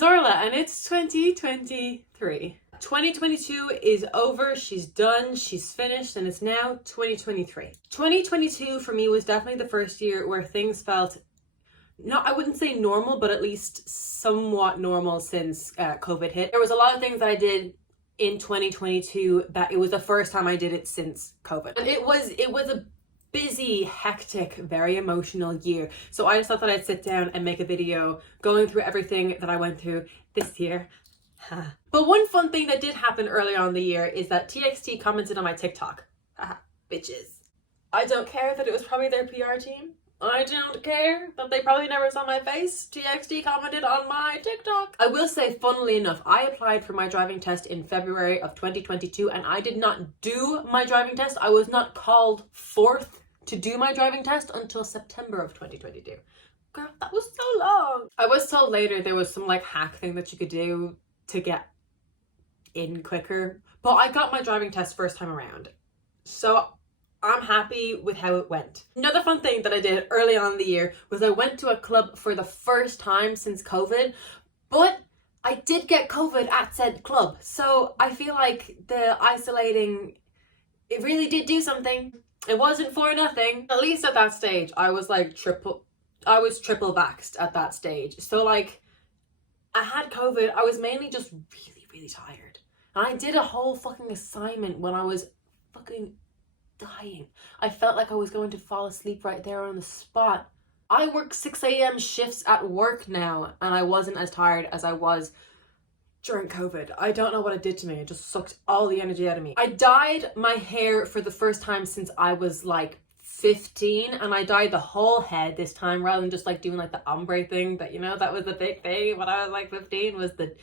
is Orla, and it's 2023. 2022 is over, she's done, she's finished, and it's now 2023. 2022 for me was definitely the first year where things felt, not, I wouldn't say normal, but at least somewhat normal since COVID hit. There was a lot of things that I did in 2022 that it was the first time I did it since COVID. And it was a busy, hectic, very emotional year. So I just thought that I'd sit down and make a video going through everything that I went through this year. But one fun thing that did happen earlier on in the year is that TXT commented on my TikTok. Haha, bitches. I don't care that it was probably their PR team. I don't care that they probably never saw my face. TXT commented on my TikTok. I will say, funnily enough, I applied for my driving test in February of 2022 and I did not do my driving test. I was not called forth to do my driving test until September of 2022. Girl, that was so long. I was told later there was some like hack thing that you could do to get in quicker, but I got my driving test first time around. So I'm happy with how it went. Another fun thing that I did early on in the year was I went to a club for the first time since COVID, but I did get COVID at said club. So I feel like the isolating, it really did do something. It wasn't for nothing. At least at that stage, I was triple vaxxed at that stage. So like, I had COVID, I was mainly just really, really tired. And I did a whole fucking assignment when I was fucking dying. I felt like I was going to fall asleep right there on the spot. I work 6 a.m. shifts at work now and I wasn't as tired as I was during COVID. I don't know what it did to me. It just sucked all the energy out of me. I dyed my hair for the first time since I was like 15 and I dyed the whole head this time rather than just like doing like the ombre thing that, you know, that was the big thing when I was like 15 was the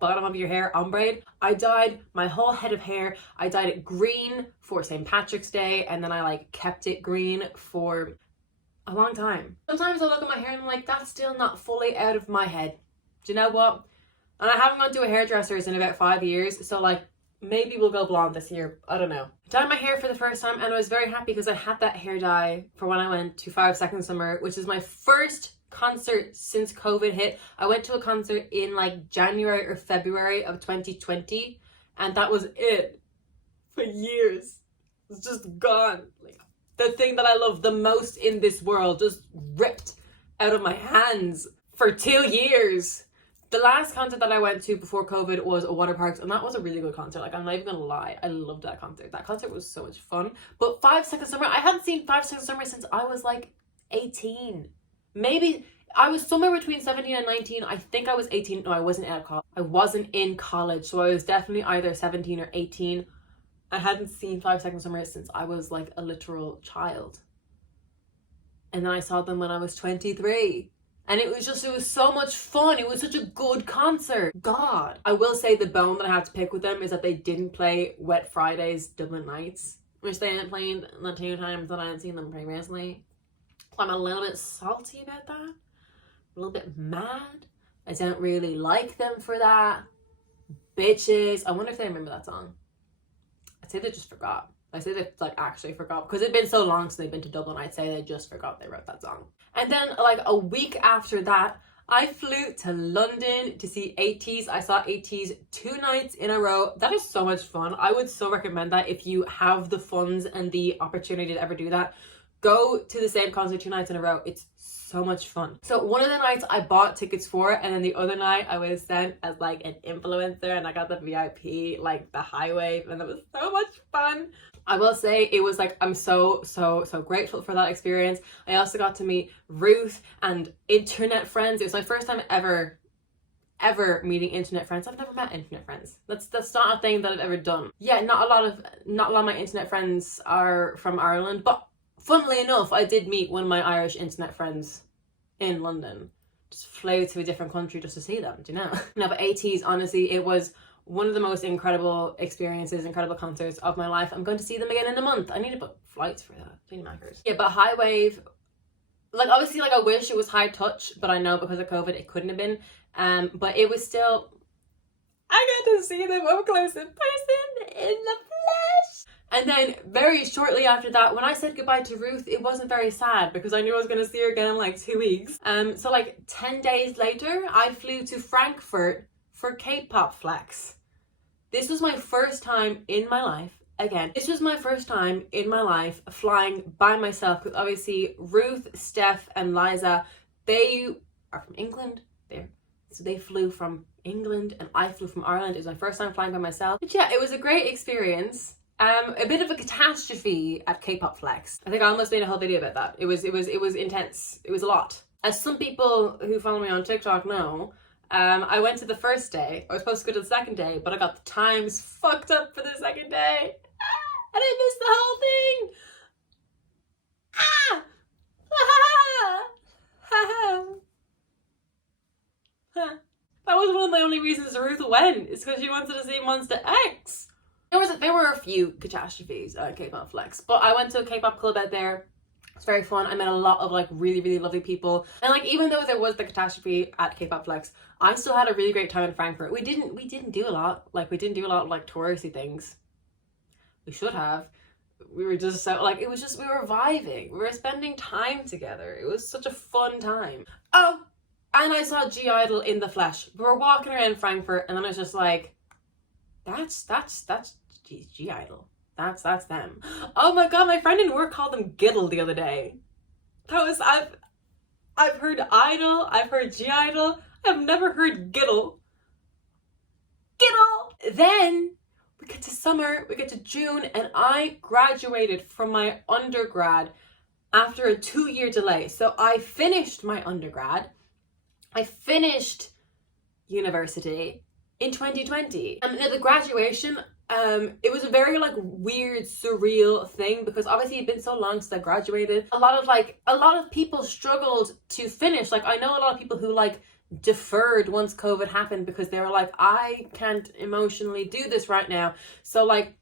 bottom of your hair ombre. I dyed my whole head of hair. I dyed it green for St. Patrick's Day and then I like kept it green for a long time. Sometimes I look at my hair and I'm like, that's still not fully out of my head. Do you know what? And I haven't gone to a hairdresser's in about 5 years, so like maybe we'll go blonde this year. I don't know. Dyed my hair for the first time and I was very happy because I had that hair dye for when I went to 5 Second Summer, which is my first concert since COVID hit. I went to a concert in like January or February of 2020 and that was it for years. It's just gone. Like the thing that I love the most in this world just ripped out of my hands for 2 years. The last concert that I went to before COVID was a water parks and that was a really good concert. Like I'm not even gonna lie, I loved that concert. That concert was so much fun. But 5 Second Summer, I hadn't seen 5 Second Summer since I was like 18. Maybe I was somewhere between 17 and 19. I think I was 18. No, I wasn't out of college. I wasn't in college, so I was definitely either 17 or 18. I hadn't seen 5 Second Summer since I was like a literal child. And then I saw them when I was 23. And it was so much fun. It was such a good concert. God. I will say the bone that I have to pick with them is that they didn't play Wet Friday's Dublin Nights, which they hadn't played the 2 times that I had seen them previously. So I'm a little bit salty about that. A little bit mad. I don't really like them for that. Bitches. I wonder if they remember that song. I'd say they just forgot. I say they like actually forgot because it'd been so long since they've been to Dublin. I'd say they just forgot they wrote that song. And then like a week after that, I flew to London to see 80s. I saw 80s 2 nights in a row. That is so much fun. I would so recommend that if you have the funds and the opportunity to ever do that. Go to the same concert 2 nights in a row. It's so much fun. So one of the nights I bought tickets for and then the other night I was sent as like an influencer and I got the VIP, like the highway, and it was so much fun. I will say it was like, I'm so grateful for that experience. I also got to meet Ruth and internet friends. It was my first time ever meeting internet friends. I've never met internet friends. That's not a thing that I've ever done. Yeah, not a lot of my internet friends are from Ireland, but funnily enough, I did meet one of my Irish internet friends in London. Just flew to a different country just to see them, do you know? No, but 80s, honestly, it was one of the most incredible experiences, incredible concerts of my life. I'm going to see them again in a month. I need to book flights for that. Matters. Yeah, but High Wave, like obviously like I wish it was high touch, but I know because of COVID it couldn't have been. But it was still, I got to see them up close in person, in the flesh. And then very shortly after that, when I said goodbye to Ruth, it wasn't very sad because I knew I was going to see her again in like 2 weeks. So like 10 days later, I flew to Frankfurt for K-pop Flex. This was my first time in my life. Again, this was my first time in my life flying by myself, because obviously Ruth, Steph, and Liza, they are from England. So they flew from England and I flew from Ireland. It was my first time flying by myself. But yeah, it was a great experience. A bit of a catastrophe at K-pop Flex. I think I almost made a whole video about that. It was intense. It was a lot. As some people who follow me on TikTok know, I went to the first day. I was supposed to go to the second day, but I got the times fucked up for the second day. And I missed the whole thing. That was one of the only reasons Ruth went. It's because she wanted to see Monster X. There were a few catastrophes at K-pop Flex, but I went to a K-pop club out there. It's very fun. I met a lot of like really, really lovely people. And like, even though there was the catastrophe at K-pop Flex, I still had a really great time in Frankfurt. We didn't do a lot. Like, we didn't do a lot of like touristy things. We should have. We were just so like, it was just, we were vibing. We were spending time together. It was such a fun time. Oh, and I saw G-Idol in the flesh. We were walking around Frankfurt, and then I was just like, that's G-Idol. That's them. Oh my god, my friend in work called them Giddle the other day. I've heard Idol, I've heard G-Idol, I've never heard Giddle. Giddle! Then we get to summer, we get to June, and I graduated from my undergrad after a 2-year delay. So I finished my undergrad, I finished university in 2020. And at the graduation, it was a very like weird, surreal thing, because obviously it'd been so long since I graduated. A lot of people struggled to finish. Like, I know a lot of people who like deferred once COVID happened because they were like, I can't emotionally do this right now. So like,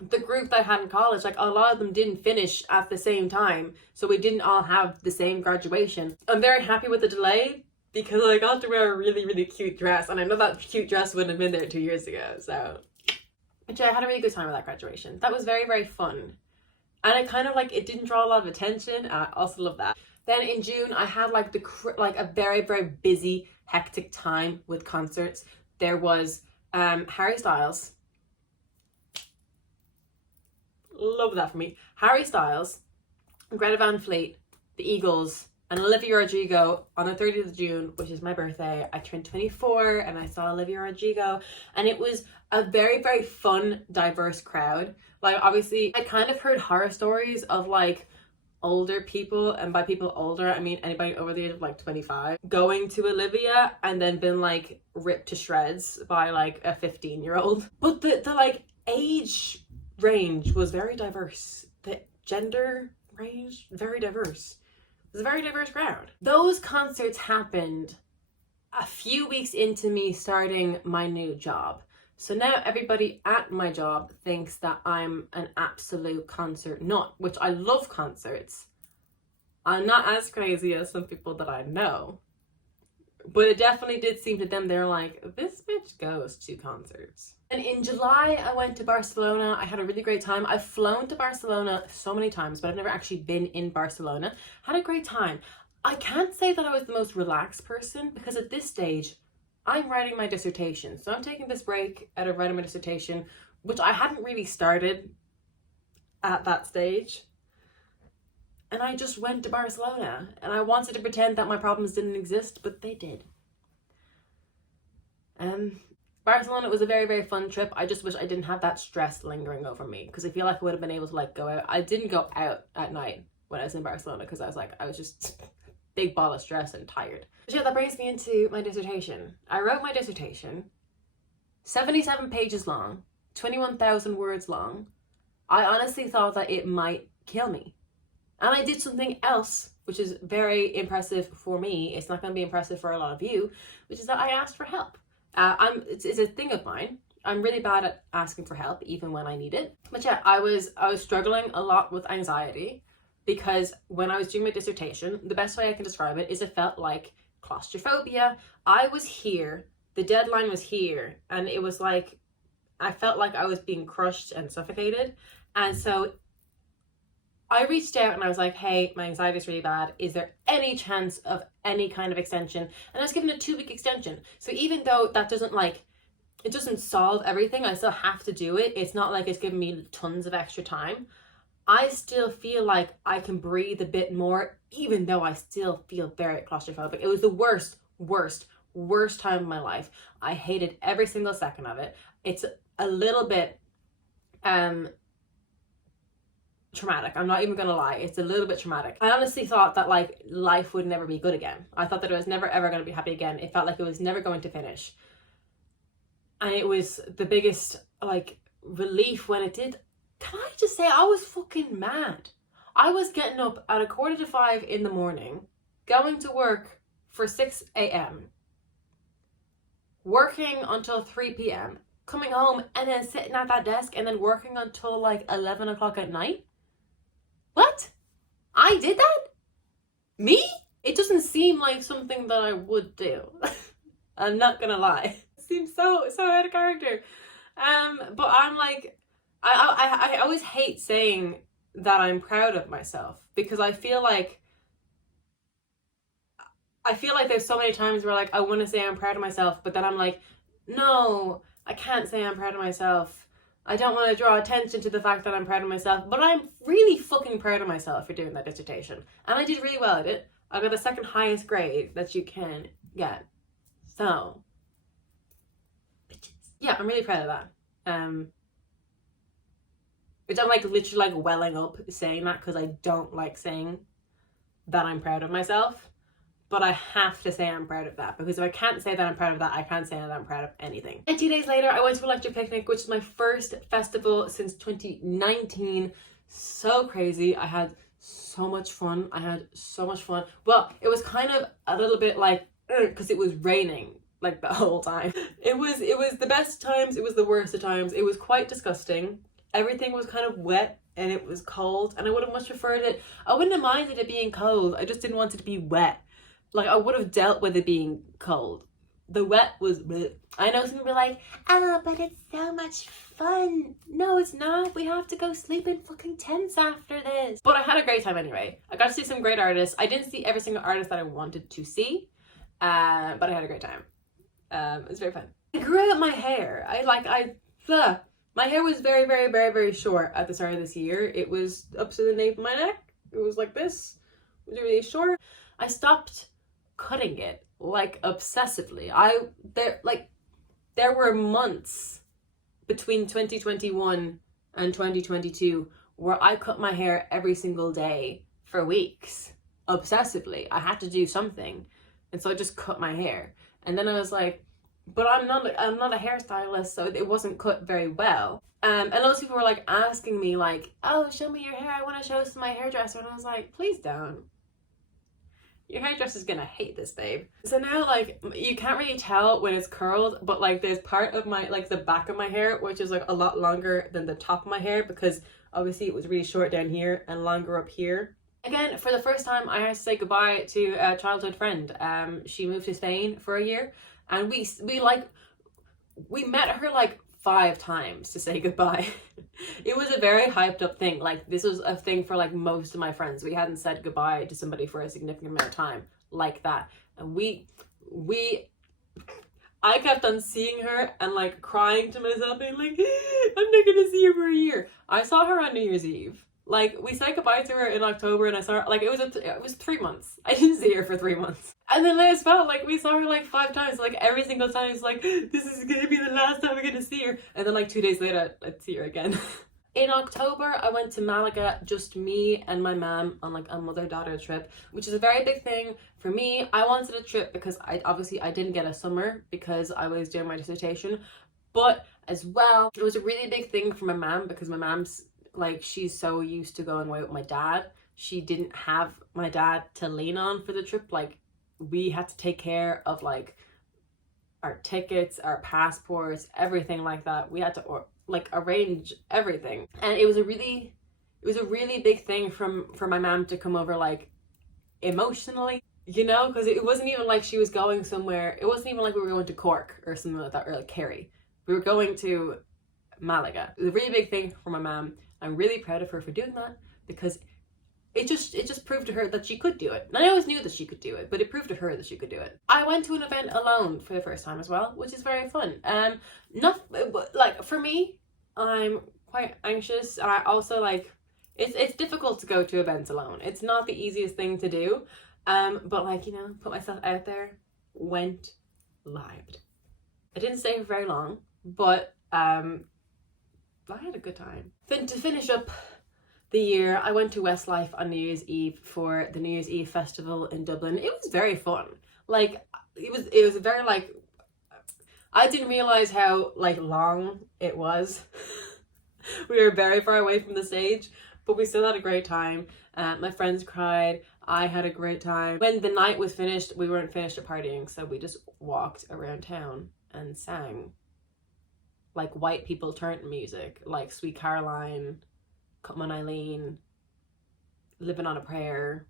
the group that I had in college, like a lot of them didn't finish at the same time, so we didn't all have the same graduation. I'm very happy with the delay because I got to wear a really, really cute dress, and I know that cute dress wouldn't have been there 2 years ago. So, but yeah, I had a really good time with that graduation. That was very, very fun, and I kind of like, it didn't draw a lot of attention, and I also love that. Then in June, I had like a very, very busy, hectic time with concerts. There was Harry Styles. Love that for me. Harry Styles, Greta Van Fleet, the Eagles, and Olivia Rodrigo on the 30th of June, which is my birthday. I turned 24 and I saw Olivia Rodrigo, and it was a very, very fun, diverse crowd. Like, obviously, I kind of heard horror stories of like older people, and by people older, I mean anybody over the age of like 25, going to Olivia and then been like ripped to shreds by like a 15-year-old. But the like age range was very diverse. The gender range, very diverse. It was a very diverse crowd. Those concerts happened a few weeks into me starting my new job. So now everybody at my job thinks that I'm an absolute concert nut, which I love concerts. I'm not as crazy as some people that I know. But it definitely did seem to them, they're like, this bitch goes to concerts. And in July, I went to Barcelona. I had a really great time. I've flown to Barcelona so many times, but I've never actually been in Barcelona. Had a great time. I can't say that I was the most relaxed person, because at this stage, I'm writing my dissertation. So I'm taking this break out of writing my dissertation, which I hadn't really started at that stage. And I just went to Barcelona, and I wanted to pretend that my problems didn't exist, but they did. Barcelona was a very, very fun trip. I just wish I didn't have that stress lingering over me, because I feel like I would have been able to like go out. I didn't go out at night when I was in Barcelona because I was just big ball of stress and tired. But yeah, that brings me into my dissertation. I wrote my dissertation, 77 pages long, 21,000 words long. I honestly thought that it might kill me. And I did something else, which is very impressive for me. It's not going to be impressive for a lot of you, which is that I asked for help. It's a thing of mine. I'm really bad at asking for help, even when I need it. But yeah, I was struggling a lot with anxiety, because when I was doing my dissertation, the best way I can describe it is it felt like claustrophobia. I was here, the deadline was here, and it was like, I felt like I was being crushed and suffocated. And so I reached out and I was like, hey, my anxiety is really bad. Is there any chance of any kind of extension? And I was given a 2-week extension. So even though that doesn't it doesn't solve everything, I still have to do it. It's not like it's giving me tons of extra time. I still feel like I can breathe a bit more, even though I still feel very claustrophobic. It was the worst time of my life. I hated every single second of it. It's a little bit traumatic. I'm not even gonna lie. It's a little bit traumatic. I honestly thought that life would never be good again. I thought that I was never ever gonna be happy again. It felt like it was never going to finish. And it was the biggest relief when it did. Can I just say, I was fucking mad. I was getting up at 4:45 in the morning, going to work for 6 a.m., working until 3 p.m., coming home and then sitting at that desk and then working until 11 o'clock at night. What? I did that? Me? It doesn't seem like something that I would do. I'm not gonna lie. It seems so out of character. But I'm I always hate saying that I'm proud of myself, because I feel like there's so many times where I want to say I'm proud of myself, but then I'm like, no, I can't say I'm proud of myself. I don't want to draw attention to the fact that I'm proud of myself, but I'm really fucking proud of myself for doing that dissertation. And I did really well at it. I got the second highest grade that you can get. So, bitches. Yeah, I'm really proud of that. Which I'm literally welling up saying that, because I don't like saying that I'm proud of myself. But I have to say I'm proud of that, because if I can't say that I'm proud of that, I can't say that I'm proud of anything. And 2 days later, I went to a lecture picnic, which is my first festival since 2019. So crazy. I had so much fun. Well, it was kind of a little bit because it was raining the whole time. It was the best times. It was the worst of times. It was quite disgusting. Everything was kind of wet and it was cold, and I would have much preferred it. I wouldn't have minded it being cold. I just didn't want it to be wet. I would have dealt with it being cold. The wet was bleh. I know some people are like, oh, but it's so much fun. No, it's not. We have to go sleep in fucking tents after this. But I had a great time anyway. I got to see some great artists. I didn't see every single artist that I wanted to see, but I had a great time. It was very fun. I grew out my hair. My hair was very, very, very, very short at the start of this year. It was up to the nape of my neck. It was like this. It was really short. I stopped cutting it obsessively. There were months between 2021 and 2022 where I cut my hair every single day for weeks, obsessively. I had to do something, and so I just cut my hair. And then I was like, but I'm not a hairstylist, so it wasn't cut very well. And lots of people were asking me oh, show me your hair, I want to show this to my hairdresser. And I was like, please don't. Your hairdresser's gonna hate this, babe. So now, you can't really tell when it's curled, but there's part of my the back of my hair which is a lot longer than the top of my hair, because obviously it was really short down here and longer up here. Again, for the first time, I had to say goodbye to a childhood friend. She moved to Spain for a year, and we met her 5 times to say goodbye. It was a very hyped up thing. This was a thing for most of my friends. We hadn't said goodbye to somebody for a significant amount of time like that. And I kept on seeing her and crying to myself, being I'm not gonna see her for a year. I saw her on New Year's Eve. We said goodbye to her in October, and I saw her, it was 3 months. I didn't see her for 3 months. And then I just felt we saw her 5 times. Every single time it's this is gonna be the last time we're gonna see her. And then 2 days later, I'd see her again. In October, I went to Malaga, just me and my mom, on a mother-daughter trip, which is a very big thing for me. I wanted a trip because I didn't get a summer because I was doing my dissertation. But as well, it was a really big thing for my mom, because my mom's she's so used to going away with my dad. She didn't have my dad to lean on for the trip. We had to take care of our tickets, our passports, everything like that. We had to arrange everything, and it was a really big thing for my mom to come over emotionally, because it wasn't even she was going somewhere. It wasn't even we were going to Cork or something like that, or Kerry. We were going to Malaga. It was a really big thing for my mom. I'm really proud of her for doing that, because it just proved to her that she could do it. And I always knew that she could do it, but it proved to her that she could do it. I went to an event alone for the first time as well, which is very fun. Not like, for me, I'm quite anxious. I also like, it's difficult to go to events alone. It's not the easiest thing to do. But like, you know, put myself out there, went, lived. I didn't stay for very long, but I had a good time. Then to finish up the year, I went to Westlife on New Year's Eve for the New Year's Eve festival in Dublin. It was very fun. Like, it was very, like, I didn't realize how like long it was. We were very far away from the stage, but we still had a great time. My friends cried. I had a great time. When the night was finished, we weren't finished at partying, so we just walked around town and sang like white people turn music, like Sweet Caroline, Come on Eileen, Living on a Prayer.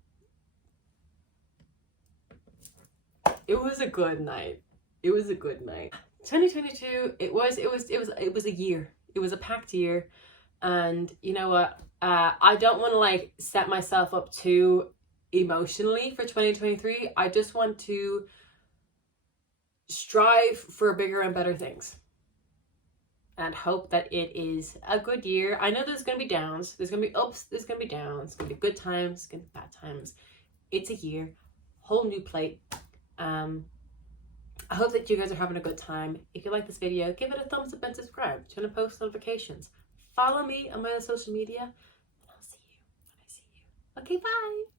It was a good night. It was a good night. 2022, it was a year. It was a packed year. And you know what? I don't want to like set myself up too emotionally for 2023. I just want to strive for bigger and better things and hope that it is a good year. I know there's going to be downs, there's going to be ups, there's going to be downs, there's going to be good times, there's going to be bad times. It's a year, whole new plate. I hope that you guys are having a good time. If you like this video, give it a thumbs up and subscribe. Turn on post notifications. Follow me on my social media, and I'll see you when I see you. Okay, bye.